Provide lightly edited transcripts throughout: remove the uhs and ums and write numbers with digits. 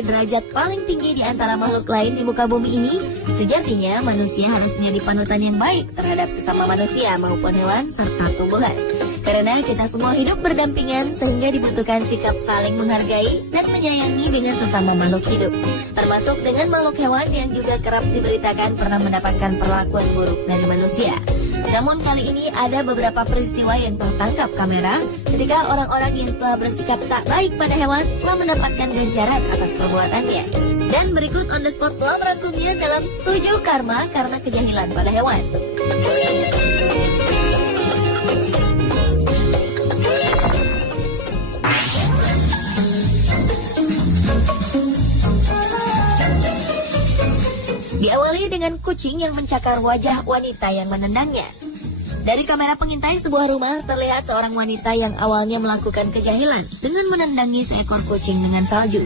memiliki derajat paling tinggi di antara makhluk lain di muka bumi ini, sejatinya manusia harus menjadi panutan yang baik terhadap sesama manusia maupun hewan serta tumbuhan. Karena kita semua hidup berdampingan sehingga dibutuhkan sikap saling menghargai dan menyayangi dengan sesama makhluk hidup. Termasuk dengan makhluk hewan yang juga kerap diberitakan pernah mendapatkan perlakuan buruk dari manusia. Namun kali ini ada beberapa peristiwa yang tertangkap kamera ketika orang-orang yang telah bersikap tak baik pada hewan telah mendapatkan ganjaran atas perbuatannya. Dan berikut on the spot telah merangkumnya dalam 7 karma karena kejahilan pada hewan. Diawali dengan kucing yang mencakar wajah wanita yang menendangnya. Dari kamera pengintai sebuah rumah terlihat seorang wanita yang awalnya melakukan kejahilan dengan menendangi seekor kucing dengan salju.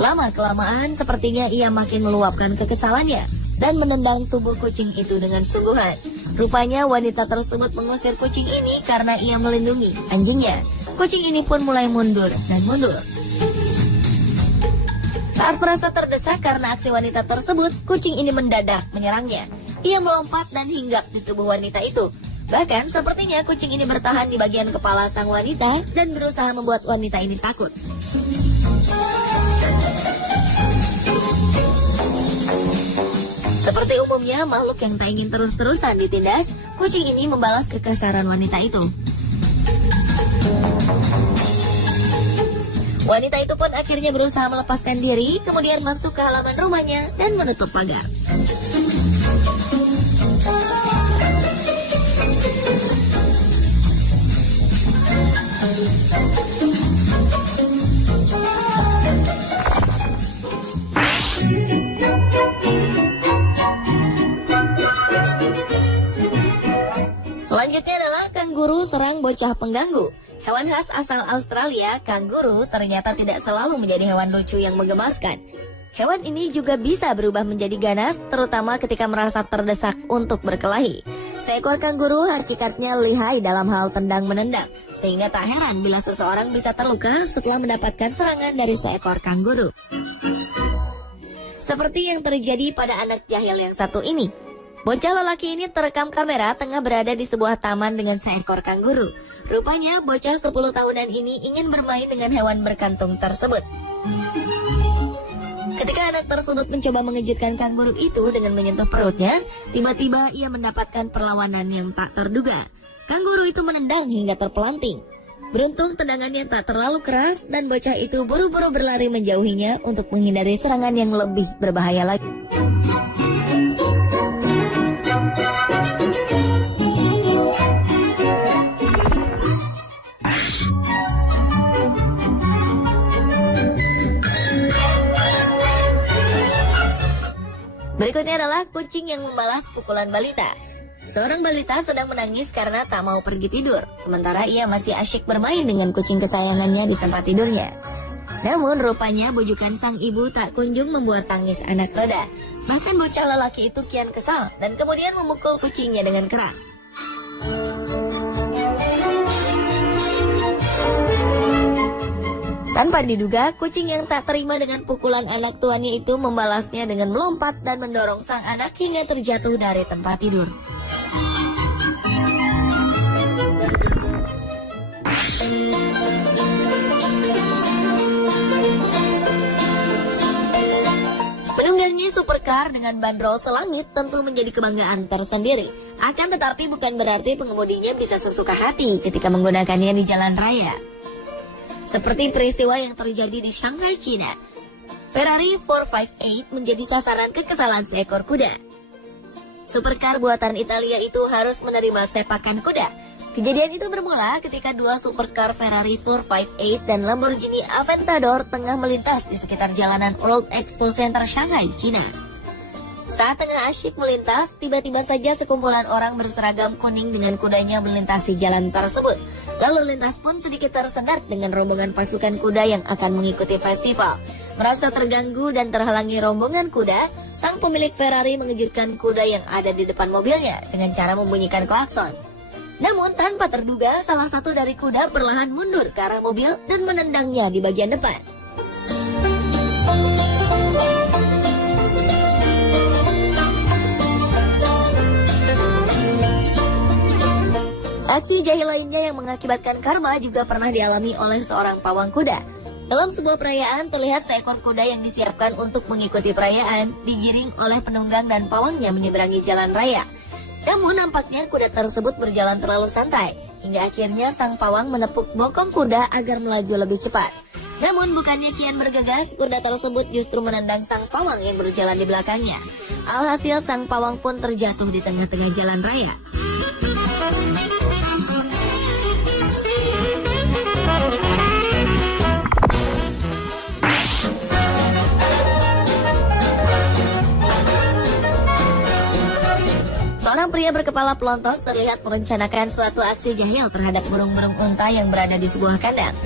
Lama-kelamaan sepertinya ia makin meluapkan kekesalannya dan menendang tubuh kucing itu dengan sungguhan. Rupanya wanita tersebut mengusir kucing ini karena ia melindungi anjingnya. Kucing ini pun mulai mundur dan mundur. Saat merasa terdesak karena aksi wanita tersebut, kucing ini mendadak menyerangnya. Ia melompat dan hinggap di tubuh wanita itu. Bahkan sepertinya kucing ini bertahan di bagian kepala sang wanita dan berusaha membuat wanita ini takut. Seperti umumnya makhluk yang tak ingin terus-terusan ditindas, kucing ini membalas kekasaran wanita itu. Wanita itu pun akhirnya berusaha melepaskan diri, kemudian masuk ke halaman rumahnya dan menutup pagar. Selanjutnya adalah kanguru serang bocah pengganggu. Hewan khas asal Australia, kanguru ternyata tidak selalu menjadi hewan lucu yang menggemaskan. Hewan ini juga bisa berubah menjadi ganas, terutama ketika merasa terdesak untuk berkelahi. Seekor kanguru hakikatnya lihai dalam hal tendang-menendang, sehingga tak heran bila seseorang bisa terluka setelah mendapatkan serangan dari seekor kanguru. Seperti yang terjadi pada anak jahil yang satu ini. Bocah lelaki ini terekam kamera tengah berada di sebuah taman dengan seekor kanguru. Rupanya bocah 10 tahunan ini ingin bermain dengan hewan berkantung tersebut. Ketika anak tersebut mencoba mengejutkan kanguru itu dengan menyentuh perutnya, tiba-tiba ia mendapatkan perlawanan yang tak terduga. Kanguru itu menendang hingga terpelanting. Beruntung tendangannya tak terlalu keras dan bocah itu buru-buru berlari menjauhinya untuk menghindari serangan yang lebih berbahaya lagi. Berikutnya adalah kucing yang membalas pukulan balita. Seorang balita sedang menangis karena tak mau pergi tidur, sementara ia masih asyik bermain dengan kucing kesayangannya di tempat tidurnya. Namun rupanya bujukan sang ibu tak kunjung membuat tangis anak reda. Bahkan bocah lelaki itu kian kesal dan kemudian memukul kucingnya dengan keras. Tanpa diduga, kucing yang tak terima dengan pukulan anak tuannya itu membalasnya dengan melompat dan mendorong sang anak hingga terjatuh dari tempat tidur. Menunggangi supercar dengan bandrol selangit tentu menjadi kebanggaan tersendiri. Akan tetapi bukan berarti pengemudinya bisa sesuka hati ketika menggunakannya di jalan raya. Seperti peristiwa yang terjadi di Shanghai, China. Ferrari 458 menjadi sasaran kekesalan seekor kuda. Supercar buatan Italia itu harus menerima sepakan kuda. Kejadian itu bermula ketika dua supercar Ferrari 458 dan Lamborghini Aventador tengah melintas di sekitar jalanan World Expo Center Shanghai, China. Saat tengah asyik melintas, tiba-tiba saja sekumpulan orang berseragam kuning dengan kudanya melintasi jalan tersebut. Lalu lintas pun sedikit tersendat dengan rombongan pasukan kuda yang akan mengikuti festival. Merasa terganggu dan terhalangi rombongan kuda, sang pemilik Ferrari mengejutkan kuda yang ada di depan mobilnya dengan cara membunyikan klakson. Namun tanpa terduga, salah satu dari kuda perlahan mundur ke arah mobil dan menendangnya di bagian depan. Aksi jahil lainnya yang mengakibatkan karma juga pernah dialami oleh seorang pawang kuda. Dalam sebuah perayaan, terlihat seekor kuda yang disiapkan untuk mengikuti perayaan digiring oleh penunggang dan pawangnya menyeberangi jalan raya. Namun nampaknya kuda tersebut berjalan terlalu santai, hingga akhirnya sang pawang menepuk bokong kuda agar melaju lebih cepat. Namun bukannya kian bergegas, kuda tersebut justru menendang sang pawang yang berjalan di belakangnya. Alhasil sang pawang pun terjatuh di tengah-tengah jalan raya. Seorang pria berkepala pelontos terlihat merencanakan suatu aksi jahil terhadap burung-burung unta yang berada di sebuah kandang.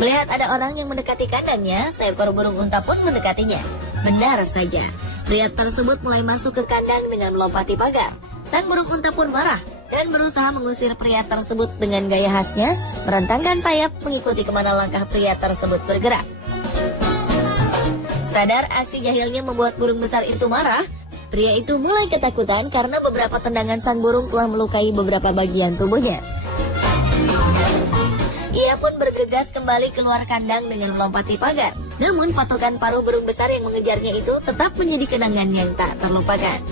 Melihat ada orang yang mendekati kandangnya, seekor burung unta pun mendekatinya. Benar saja, pria tersebut mulai masuk ke kandang dengan melompati pagar. Sang burung unta pun marah dan berusaha mengusir pria tersebut dengan gaya khasnya, merentangkan sayap mengikuti kemana langkah pria tersebut bergerak. Sadar aksi jahilnya membuat burung besar itu marah, pria itu mulai ketakutan karena beberapa tendangan sang burung telah melukai beberapa bagian tubuhnya. Ia pun bergegas kembali keluar kandang dengan melompati pagar. Namun patokan paruh burung besar yang mengejarnya itu tetap menjadi kenangan yang tak terlupakan.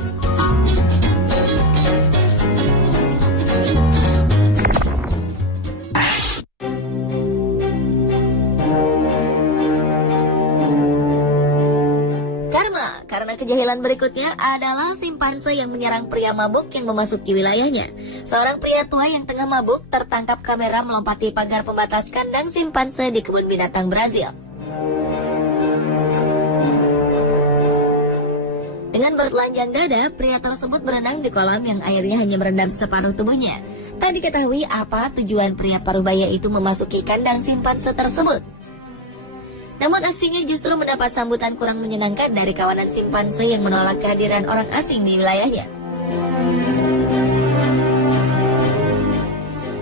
Karena kejahilan berikutnya adalah simpanse yang menyerang pria mabuk yang memasuki wilayahnya. Seorang pria tua yang tengah mabuk tertangkap kamera melompati pagar pembatas kandang simpanse di kebun binatang Brazil. Dengan bertelanjang dada, pria tersebut berenang di kolam yang airnya hanya merendam separuh tubuhnya. Tak diketahui apa tujuan pria parubaya itu memasuki kandang simpanse tersebut. Namun aksinya justru mendapat sambutan kurang menyenangkan dari kawanan simpanse yang menolak kehadiran orang asing di wilayahnya.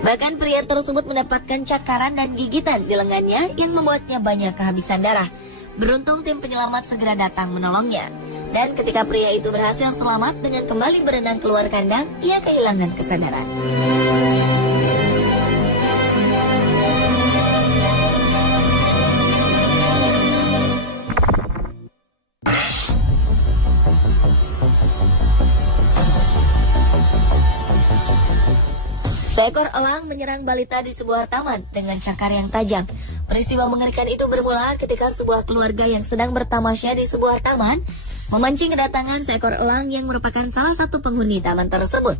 Bahkan pria tersebut mendapatkan cakaran dan gigitan di lengannya yang membuatnya banyak kehabisan darah. Beruntung tim penyelamat segera datang menolongnya. Dan ketika pria itu berhasil selamat dengan kembali berenang keluar kandang, ia kehilangan kesadaran. Seekor elang menyerang balita di sebuah taman dengan cakar yang tajam. Peristiwa mengerikan itu bermula ketika sebuah keluarga yang sedang bertamasya di sebuah taman memancing kedatangan seekor elang yang merupakan salah satu penghuni taman tersebut.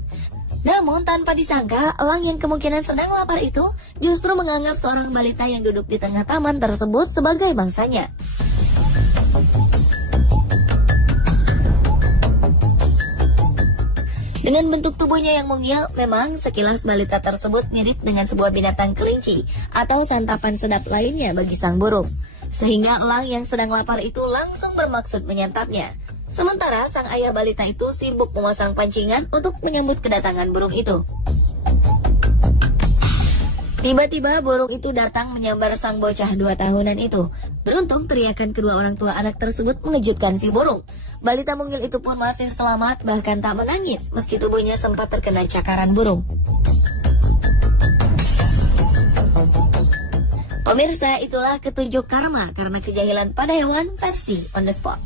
Namun tanpa disangka, elang yang kemungkinan sedang lapar itu justru menganggap seorang balita yang duduk di tengah taman tersebut sebagai mangsanya. Dengan bentuk tubuhnya yang mungil, memang sekilas balita tersebut mirip dengan sebuah binatang kelinci atau santapan sedap lainnya bagi sang burung. Sehingga elang yang sedang lapar itu langsung bermaksud menyantapnya. Sementara sang ayah balita itu sibuk memasang pancingan untuk menyambut kedatangan burung itu. Tiba-tiba burung itu datang menyambar sang bocah 2 tahunan itu. Beruntung teriakan kedua orang tua anak tersebut mengejutkan si burung. Balita mungil itu pun masih selamat, bahkan tak menangis meski tubuhnya sempat terkena cakaran burung. Pemirsa, itulah ketunjuk karma karena kejahilan pada hewan versi on the spot.